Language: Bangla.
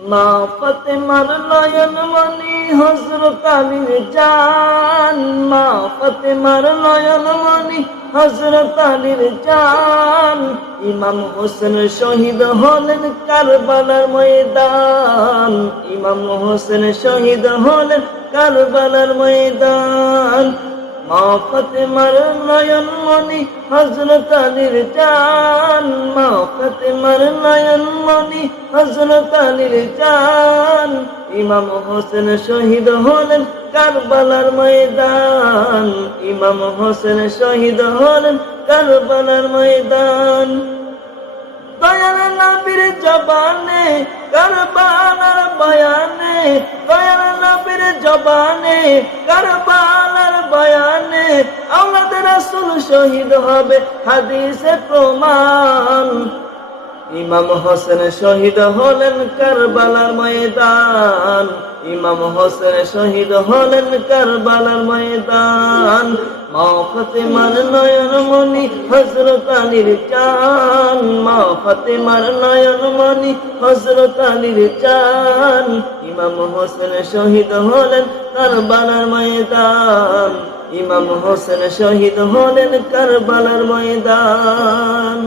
মা ফাতেমার নয়ন মনি হযরত আলীর জান, মা ফাতেমার নয়ন মনি হযরত আলীর জান। ইমাম হোসেন শহীদ হলেন কারবালার ময়দান, ইমাম হোসেন শহীদ হলেন কারবালার ময়দান। মা ফাতেমার নয়ন মনি হযরত আলীর জান, মা ফাতেমার নয়ন মনি হযরত আলীর জান। ইমাম হোসেন শহীদ হলেন কারবালার ময়দান, ইমাম হোসেন শহীদ হলেন কারবালার ময়দান। দয়াল নবীর জবানে কারবালার বয়ানে, দয়াল নবীর জবানে কারবালার বয়ানে আওলাদ রাসূল শহীদ হবে হাদিসে প্রমাণ। ইমাম হোসেন শহীদ হলেন কারবালার ময়দান, ইমাম হোসেন শহীদ হলেন কারবালার ময়দান। মা ফাতেমার নয়ন মনি হযরত আলীর জান, মা ফাতেমার নয়ন মনি হযরত আলীর জান। ইমাম হোসেন শহীদ হলেন কারবালার ময়দান, ইমাম হোসেন শহীদ হলেন কারবালার ময়দান।